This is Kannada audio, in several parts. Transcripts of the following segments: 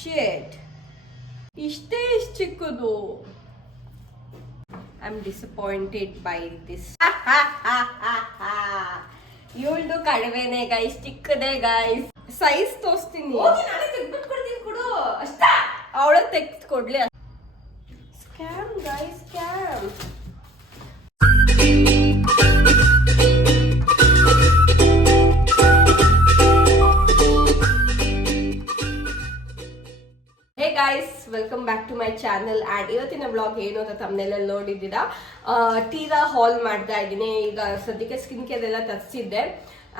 ಶೇಟ್ ಇಷ್ಟೇ ಇಷ್ಟು ಚಿಕ್ಕದು. I am disappointed by this. ಇವಳ್ದು ಕಡಿಮೆನೆ ಗೈಸ್, ಚಿಕ್ಕದೇ ಗೈಸ್. ಸೈಜ್ ತೋರಿಸ್ತೀನಿ, ಅವಳ ತೆಗ್ದು ಕೊಡ್ಲಿ. Scam guys, scam. Welcome back to my channel. And ಇವತ್ತಿನ ಬ್ಲಾಗ್ ಏನು ಅಂತ ತಮ್ಮನೆಲ್ಲ ನೋಡಿದ್ದೀರಾ. ತೀರಾ ಹಾಲ್ ಮಾಡ್ತಾ ಇದ್ದೀನಿ. ಈಗ ಸದ್ಯಕ್ಕೆ ಸ್ಕಿನ್ ಕೇರ್ ಎಲ್ಲ ತರಿಸಿದ್ದೆ.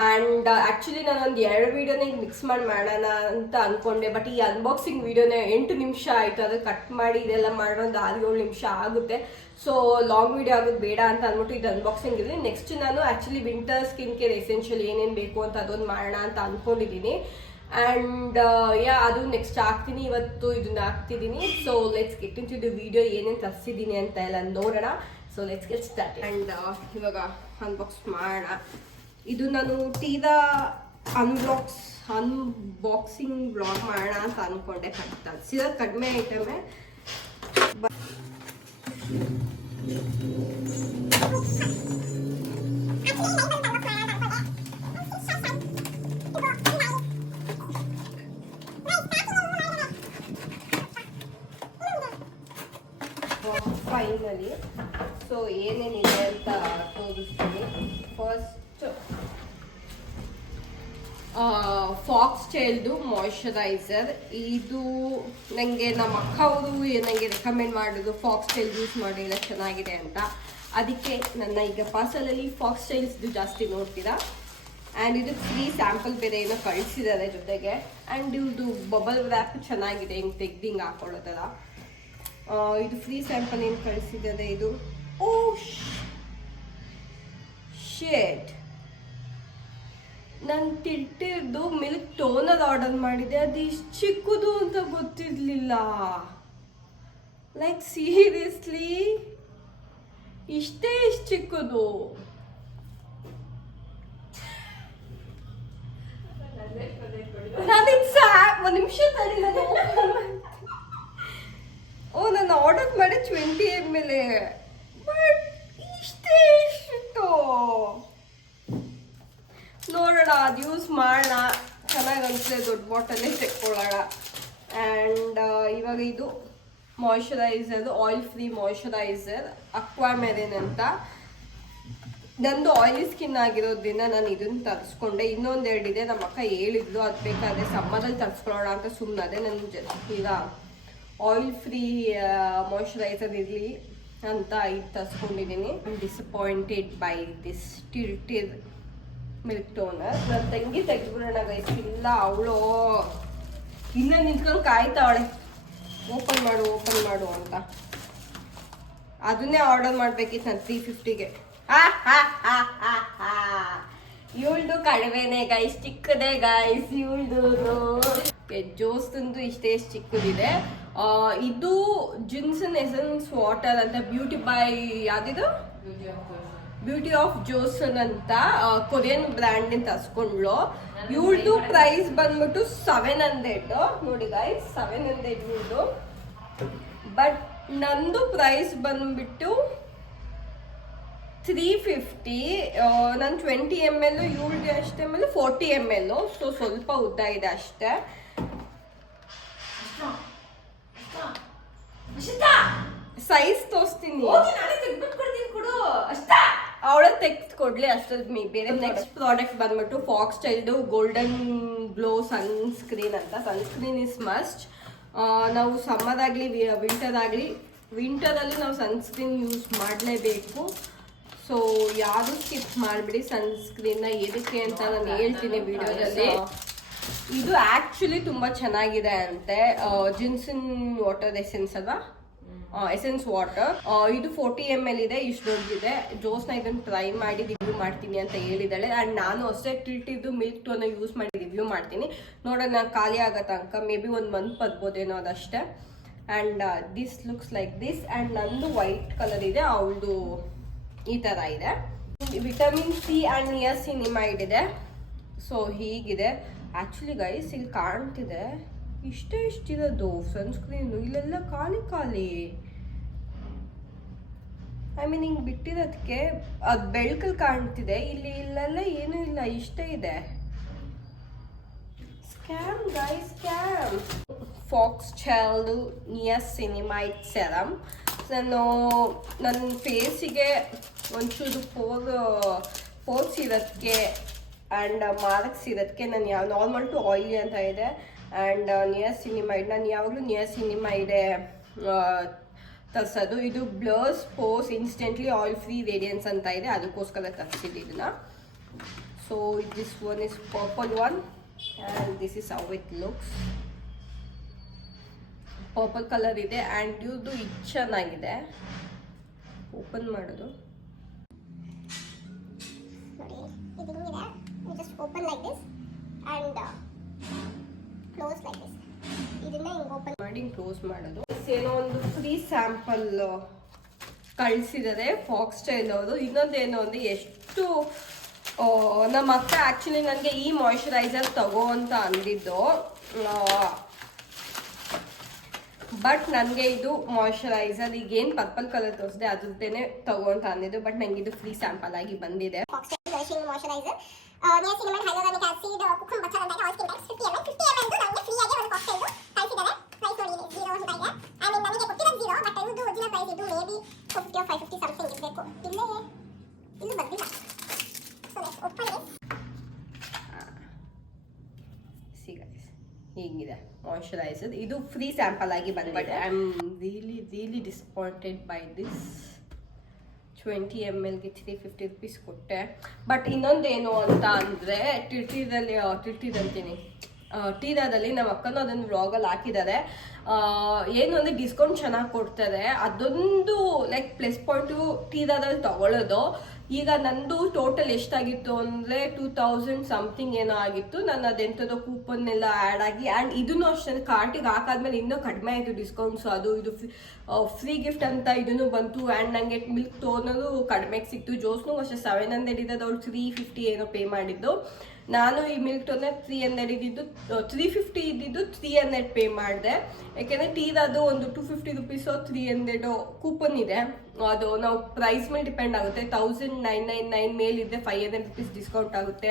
ಆ್ಯಂಡ್ ಆ್ಯಕ್ಚುಲಿ ನಾನೊಂದು 2 ವೀಡಿಯೋನ ಈಗ ಮಿಕ್ಸ್ ಮಾಡಿ ಮಾಡೋಣ ಅಂತ ಅಂದ್ಕೊಂಡೆ. ಬಟ್ ಈ ಅನ್ಬಾಕ್ಸಿಂಗ್ ವೀಡಿಯೋನ 8 ನಿಮಿಷ ಆಯಿತು. ಅದು ಕಟ್ ಮಾಡಿ ಇದೆಲ್ಲ ಮಾಡೋದು 6-7 ನಿಮಿಷ ಆಗುತ್ತೆ. ಸೊ ಲಾಂಗ್ ವೀಡಿಯೋ ಆಗೋದು ಬೇಡ ಅಂತ ಅಂದ್ಬಿಟ್ಟು ಇದು ಅನ್ಬಾಕ್ಸಿಂಗ್ ಇದೆ. ನೆಕ್ಸ್ಟ್ ನಾನು actually winter skin care essential ಏನೇನು ಬೇಕು ಅಂತ ಅದೊಂದು ಮಾಡೋಣ ಅಂತ ಅಂದ್ಕೊಂಡಿದ್ದೀನಿ. ಆ್ಯಂಡ್ ಅದು ನೆಕ್ಸ್ಟ್ ಹಾಕ್ತೀನಿ. ಇವತ್ತು ಇದನ್ನ ಹಾಕ್ತಿದ್ದೀನಿ. So let's get into the video, ಏನೇನು ತರಿಸಿದ್ದೀನಿ ಅಂತ ಎಲ್ಲ ನೋಡೋಣ. So let's get start. And ಇವಾಗ ಅನ್ಬಾಕ್ಸ್ ಮಾಡೋಣ. ಇದು ನಾನು ತೀರಾ ಅನ್ಬಾಕ್ಸಿಂಗ್ ಬ್ಲಾಗ್ ಮಾಡೋಣ ಅಂತ ಅಂದ್ಕೊಂಡೆ. ತರಿಸಿದ ಕಡಿಮೆ ಐಟಮೇ. ಫೈನಲಿ ಸೊ ಏನೇನಿದೆ ಅಂತ ತೋರಿಸ್ತೀನಿ. ಫಸ್ಟ್ ಫಾಕ್ಸ್ ಟೈಲ್ದು ಮಾಯ್ಶ್ಚರೈಸರ್. ಇದು ನನಗೆ ನಮ್ಮ ಅಕ್ಕ ಅವರು ನನಗೆ ರೆಕಮೆಂಡ್ ಮಾಡಿದ್ರು, ಫಾಕ್ಸ್ ಟೈಲ್ ಯೂಸ್ ಮಾಡಿ ಎಲ್ಲ ಚೆನ್ನಾಗಿದೆ ಅಂತ. ಅದಕ್ಕೆ ನನ್ನ ಈಗ ಪಾರ್ಸಲಲ್ಲಿ ಫಾಕ್ಸ್ ಟೈಲ್ಸ್ದು ಜಾಸ್ತಿ ನೋಡ್ತೀರಾ. ಆ್ಯಂಡ್ ಇದು ಫ್ರೀ ಸ್ಯಾಂಪಲ್ ಬೇರೆ ಏನೋ ಕಳಿಸಿದ್ದಾರೆ ಜೊತೆಗೆ. ಆ್ಯಂಡ್ ಇದು ಬಬಲ್ ವ್ರ್ಯಾಪ್ ಚೆನ್ನಾಗಿದೆ, ಹಿಂಗೆ ತೆಗ್ದು ಹಿಂಗೆ ಹಾಕೊಳ್ಳೋದಲ್ಲ. ಇದು ಫ್ರೀ ಸ್ಯಾಂಪಲ್ ಏನು ಕಳಿಸಿದ್ದಾರೆ ಇದು. ಓ ಶೇಟ್, ನಾನು ತಿಟ್ಟಿದ್ದು ಮಿಲ್ಕ್ ಟೋನರ್ ಆರ್ಡರ್ ಮಾಡಿದೆ. ಅದು ಇಷ್ಟು ಚಿಕ್ಕದು ಅಂತ ಗೊತ್ತಿರಲಿಲ್ಲ. ಲೈಕ್ ಸೀರಿಯಸ್ಲಿ ಇಷ್ಟೇ ಇಷ್ಟು ಚಿಕ್ಕದು. ಒಂದು ನಿಮಿಷ ತಡಿ, ನಾನು ನಾನು ಆರ್ಡರ್ ಮಾಡಿ 20 ml, ಬಟ್ ಇಷ್ಟೇ ಇಷ್ಟು. ನೋಡೋಣ, ಅದು ಯೂಸ್ ಮಾಡೋಣ. ಚೆನ್ನಾಗಿ ಅನಿಸ್ತದೆ, ದೊಡ್ಡ ಬಾಟಲೇ ತೆಕ್ಕೊಳ್ಳೋಣ. ಆ್ಯಂಡ್ ಇವಾಗ ಇದು ಮಾಯ್ಶ್ಚರೈಸರ್, ಆಯಿಲ್ ಫ್ರೀ ಮಾಯ್ಶ್ಚರೈಸರ್ ಅಕ್ವಾಮೆರಿನ್ ಅಂತ. ನಂದು ಆಯಿಲಿ ಸ್ಕಿನ್ ಆಗಿರೋದ್ರಿಂದ ನಾನು ಇದನ್ನು ತರಿಸ್ಕೊಂಡೆ. ಇನ್ನೊಂದು 2 ಇದೆ, ನಮ್ಮ ಅಕ್ಕ ಹೇಳಿದ್ಲು ಅದು ಬೇಕಾದರೆ ಸಮ್ಮರಲ್ಲಿ ತರಿಸ್ಕೊಳ್ಳೋಣ ಅಂತ ಸುಮ್ಮನೆ. ನನ್ನ ಈಗ ಆಯಿಲ್ ಫ್ರೀ ಮಾಯ್ಶ್ಚರೈಸರ್ ಇರಲಿ ಅಂತ ಇದು ತರಿಸ್ಕೊಂಡಿದ್ದೀನಿ. I am disappointed by this tilted milk toner. ನನ್ನ ತಂಗಿ ತೆಗೆದ್ಬಿಡೋಣ ಗೈಸ್. ಇಲ್ಲ, ಅವಳು ಇನ್ನೂ ನಿಂತ್ಕೊಂಡು ಕಾಯ್ತಾವಳೆ ಓಪನ್ ಮಾಡು ಅಂತ. ಅದನ್ನೇ ಆರ್ಡರ್ ಮಾಡ್ಬೇಕಿತ್ತು ನಾನು 350ಗೆ. ಇವಳ್ದು ಕಡಿಮೆನೆ ಗೈಸ್, ಚಿಕ್ಕದೇ ಗೈಸ್ ಇವಳ್ದು. ಜೋಸ್ತಂದು ಇಷ್ಟೇ ಚಿಕ್ಕದಿದೆ. ಇದು ಜಿನ್ಸನ್ ಎಸೆನ್ಸ್ ವಾಟರ್ ಅಂತ ಬ್ಯೂಟಿ ಆಫ್ ಜೋಸನ್ ಅಂತ ಕೊರಿಯನ್ ಬ್ರ್ಯಾಂಡ್ ಅಂತ ತರಿಸ್ಕೊಂಡ್ಲು. ಇವಳ್ದು ಪ್ರೈಸ್ ಬಂದ್ಬಿಟ್ಟು 700. ನೋಡಿ ಗೈಸ್, 700 ಇವಳ್ದು. ಬಟ್ ನಂದು ಪ್ರೈಸ್ ಬಂದ್ಬಿಟ್ಟು 350. ನಾನು 20 ml, ಇವಳಿಗೆ ಅಷ್ಟೇ ಆಮೇಲೆ 40 ml. ಸೊ ಸ್ವಲ್ಪ ಉದ್ದ ಇದೆ ಅಷ್ಟೇ. ಸೈಜ್ ತೋರಿಸ್ತೀನಿ, ಅವಳ ತೆಗ್ದು ಕೊಡ್ಲಿ ಅಷ್ಟೊಂದು ಬೇರೆ. ನೆಕ್ಸ್ಟ್ ಪ್ರಾಡಕ್ಟ್ ಬಂದ್ಬಿಟ್ಟು ಫಾಕ್ಸ್ ಟೈಲ್ದು ಗೋಲ್ಡನ್ ಗ್ಲೋ ಸನ್ಸ್ಕ್ರೀನ್ ಅಂತ. Sunscreen is must. ನಾವು ಸಮ್ಮರ್ ಆಗಲಿ ವಿಂಟರಲ್ಲಿ ನಾವು ಸನ್ಸ್ಕ್ರೀನ್ ಯೂಸ್ ಮಾಡಲೇಬೇಕು. ಸೊ ಯಾರು ಸ್ಕಿಪ್ ಮಾಡಿಬಿಡಿ ಸನ್ಸ್ಕ್ರೀನ್ನ. ಎದಕ್ಕೆ ಅಂತ ನಾನು ಹೇಳ್ತೀನಿ ವಿಡಿಯೋದಲ್ಲಿ. ಇದು ಆ್ಯಕ್ಚುಲಿ ತುಂಬ ಚೆನ್ನಾಗಿದೆ ಅಂತೆ. ಜಿನ್ಸನ್ ವಾಟರ್ ಎಸೆನ್ಸ್ ಅಲ್ವಾ, ಎಸೆನ್ಸ್ ವಾಟರ್. ಇದು 40 ml ಇದೆ, ಇಷ್ಟು ದೊಡ್ಡದಿದೆ. ಜೋಸ್ನ ಇದನ್ನು ಟ್ರೈ ಮಾಡಿ ರಿವ್ಯೂ ಮಾಡ್ತೀನಿ ಅಂತ ಹೇಳಿದ್ದಾಳೆ. ಆ್ಯಂಡ್ ನಾನು ಅಷ್ಟೇ ಟಿಲ್ಟಿದ್ದು ಮಿಲ್ಕ್ ಟೋನ ಯೂಸ್ ಮಾಡಿ ರಿವ್ಯೂ ಮಾಡ್ತೀನಿ. ನೋಡೋಣ ಖಾಲಿ ಆಗೋ ತನಕ. ಮೇ ಬಿ 1 month ಬರ್ಬೋದೇನೋ ಅದಷ್ಟೇ. And this looks like this. And ನಂದು ವೈಟ್ ಕಲರ್ ಇದೆ, ಅವಳದು ಈ ಥರ ಇದೆ. ವಿಟಮಿನ್ ಸಿ ಆ್ಯಂಡ್ ನಿಯಾಸಿನಿಮೈಡ್ ಇದೆ. ಸೊ ಹೀಗಿದೆ. ಆ್ಯಕ್ಚುಲಿ ಗೈಸ್ ಇಲ್ಲಿ ಕಾಣ್ತಿದೆ, ಇಷ್ಟಿರೋದು ಸನ್ಸ್ಕ್ರೀನು, ಇಲ್ಲೆಲ್ಲ ಖಾಲಿ ಖಾಲಿ. ಐ ಮೀನ್ ಹಿಂಗೆ ಬಿಟ್ಟಿರೋದಕ್ಕೆ ಅದು ಬೆಳಕಲ್ಲಿ ಕಾಣ್ತಿದೆ, ಇಲ್ಲೆಲ್ಲ ಏನೂ ಇಲ್ಲ, ಇಷ್ಟ ಇದೆ. Scam guys, scam. Foxtale niacinamide serum. ನಾನು ನನ್ನ ಫೇಸಿಗೆ ಒಂಚೂರು ಪೋರ್ಸ್ ಇರೋದಕ್ಕೆ ಆ್ಯಂಡ್ ಮಾರ್ಕ್ಸ್ ಇರೋದಕ್ಕೆ ನಾನು ನಾರ್ಮಲ್ ಟು ಆಯಿಲಿ ಅಂತ ಇದೆ. ಆ್ಯಂಡ್ ನಿಯಾಸಿನಮೈಡ್ ನಾನು ಯಾವಾಗಲೂ ನಿಯಾಸಿನಮೈಡೆ ತರಿಸೋದು. ಇದು blurs pores instantly oil free radiance ಅಂತ ಇದೆ, ಅದಕ್ಕೋಸ್ಕರ ತರಿಸಿದ್ದು ಇದನ್ನು. So this one is purple one and this is how it looks. Purple colour ಇದೆ ಆ್ಯಂಡ್ ಇದು ಚೆನ್ನಾಗಿದೆ. ಓಪನ್ ಮಾಡೋದು just open like this and close like this. ಇದನ್ನ ಹಿಂಗೆ ಓಪನ್ ಮಾಡಿ ಕ್ಲೋಸ್ ಮಾಡೋದು. ಏನೋ ಒಂದು ಫ್ರೀ ಸ್ಯಾಂಪಲ್ ಕಳಿಸಿದ್ದಾರೆ ಫಾಕ್ಸ್ಟೈಲ್ ಅವರು. ಇನ್ನೊಂದೇನು ಅಂದರೆ ಎಷ್ಟು ನಮ್ಮ ಅಕ್ಕ ಆ್ಯಕ್ಚುಲಿ ನನಗೆ ಈ ಮಾಯ್ಶ್ಚರೈಸರ್ ತಗೋ ಅಂತ ಅಂದಿದ್ದು, ಬಟ್ ನನಗೆ ಇದು ಮಾಯ್ಶ್ಚರೈಸರ್ ಈಗೇನು ಪರ್ಪಲ್ ಕಲರ್ ತೋರಿಸಿದೆ ಅದ್ರದ್ದೇನೆ ತಗೋ ಅಂತ ಅಂದಿದ್ದು, ಬಟ್ ನನಗೆ ಇದು ಫ್ರೀ ಸ್ಯಾಂಪಲ್ ಆಗಿ ಬಂದಿದೆ. Foxtale moisturiser niacinamide hyaluronic acid cucumber ಬಚ್ಚರ್ ಅಂತ ಆಲ್ ಸ್ಕಿನ್ ಟೈಪ್ಸ್ 50 ml ನಮಗೆ ಫ್ರೀ ಆಗಿ ಒಂದು ಫಾಕ್ಸ್ಟೈಲ್ ಕಳಿಸಿದ್ದಾರೆ. ಪ್ರೈಸ್ ನೋಡಿ 0 ಅಂತ ಇದೆ. ಐ ಮೀನ್ ನನಗೆ ಕೊಟ್ಟಿರೋದು 0, ಬಟ್ ಇದು ಒರಿಜಿನಲ್ ಪ್ರೈಸ್ ಇದು ಮೇ ಬಿ 50 or 550 ಸಮಥಿಂಗ್ ಇರಬೇಕು. ಇಲ್ಲೂ ಬಂದಿಲ್ಲ. So let's open it. C guys, ಹೀಗಿದೆ ಮಾಯ್ಶ್ಚರೈಸರ್. ಇದು ಫ್ರೀ ಸ್ಯಾಂಪಲ್ ಆಗಿ ಬಂದಿದೆ. But I am really disappointed by this. 20 mlಗೆ 350 rupees ಕೊಟ್ಟೆ. ಬಟ್ ಇನ್ನೊಂದೇನು ಅಂತ ಅಂದರೆ ಟೀರಾದಲ್ಲಿ ನಮ್ಮ ಅಕ್ಕನೂ ಅದನ್ನು ವ್ಲಾಗಲ್ಲಿ ಹಾಕಿದ್ದಾರೆ. ಏನು ಅಂದರೆ ಡಿಸ್ಕೌಂಟ್ ಚೆನ್ನಾಗಿ ಕೊಡ್ತಾರೆ, ಅದೊಂದು ಲೈಕ್ ಪ್ಲಸ್ ಪಾಯಿಂಟು ಟೀರಾದಲ್ಲಿ ತಗೊಳ್ಳೋದು. ಈಗ ನಂದು ಟೋಟಲ್ ಎಷ್ಟಾಗಿತ್ತು ಅಂದರೆ 2000 ಸಮಥಿಂಗ್ ಏನೋ ಆಗಿತ್ತು. ನಾನು ಅದೆಂಥದ್ದು ಕೂಪನ್ ಎಲ್ಲ ಆ್ಯಡ್ ಆಗಿ ಆ್ಯಂಡ್ ಇದನ್ನು ಅಷ್ಟೇ ಕಾರ್ಟಿಗೆ ಹಾಕಾದ್ಮೇಲೆ ಇನ್ನೂ ಕಡಿಮೆ ಆಯಿತು ಡಿಸ್ಕೌಂಟ್ಸು. ಅದು ಇದು ಫ್ರೀ ಗಿಫ್ಟ್ ಅಂತ ಇದನ್ನು ಬಂತು. ಆ್ಯಂಡ್ ನನಗೆ ಮಿಲ್ಕ್ ಟೋನರು ಕಡಿಮೆಗೆ ಸಿಕ್ತು. ಜೋಸ್ನು ಅಷ್ಟೇ 700 ಇದ್ದದ್ದು, ಅವ್ಳು 350 ಏನೋ ಪೇ ಮಾಡಿದ್ದು. ನಾನು ಈ ಮಿಲ್ಕ್ ಟೋನರ್ 300 ಇದ್ದಿದ್ದು 350 ಇದ್ದಿದ್ದು 300 ಪೇ ಮಾಡಿದೆ. ಯಾಕೆಂದರೆ ಟೀರಾದು ಒಂದು 250 ರುಪೀಸೋ 300 ಕೂಪನ್ ಇದೆ. ಅದು ನಾವು ಪ್ರೈಸ್ ಮೇಲೆ ಡಿಪೆಂಡ್ ಆಗುತ್ತೆ. 1999 ಮೇಲಿದೆ 500 ರುಪೀಸ್ ಡಿಸ್ಕೌಂಟ್ ಆಗುತ್ತೆ.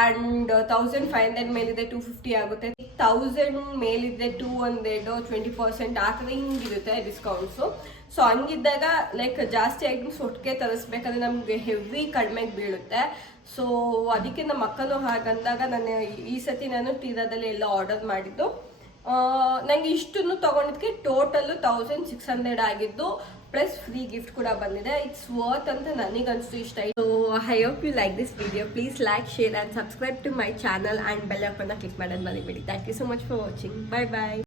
ಆ್ಯಂಡ್ 1500 ಮೇಲಿದೆ 250 ಆಗುತ್ತೆ. 1000 ಮೇಲಿದೆ 200 20% ಆ ಥರ ಹಿಂಗಿರುತ್ತೆ ಡಿಸ್ಕೌಂಟ್ಸು. ಸೊ ಹಂಗಿದ್ದಾಗ ಲೈಕ್ ಜಾಸ್ತಿ ಐಟಮ್ಸ್ ಒಟ್ಟಿಗೆ ತರಿಸ್ಬೇಕಾದ್ರೆ ನಮಗೆ ಹೆವಿ ಕಡಿಮೆಗೆ ಬೀಳುತ್ತೆ. ಸೊ ಅದಕ್ಕೆ ನಮ್ಮ ಅಕ್ಕನೂ ಹಾಗಂದಾಗ ಈ ಸತಿ ನಾನು ಟೀರಾದಲ್ಲಿ ಎಲ್ಲ ಆರ್ಡರ್ ಮಾಡಿದ್ದು. ನನಗೆ ಇಷ್ಟನ್ನು ತೊಗೊಂಡಿದ್ದಕ್ಕೆ ಟೋಟಲ್ಲು 1600 ಆಗಿದ್ದು, ಪ್ಲಸ್ ಫ್ರೀ ಗಿಫ್ಟ್ ಕೂಡ ಬಂದಿದೆ. ಇಟ್ಸ್ ವರ್ತ್ ಅಂತ ನನಗನ್ನಿಸ್ತು ಇಷ್ಟ ಆಯಿತು. I hope you like this video. Please like, share and subscribe to my channel and bell ಐಕಾನ್ನ ಕ್ಲಿಕ್ ಮಾಡೋದು ಮರಿಬೇಡಿ. Thank you so much for watching. Bye bye.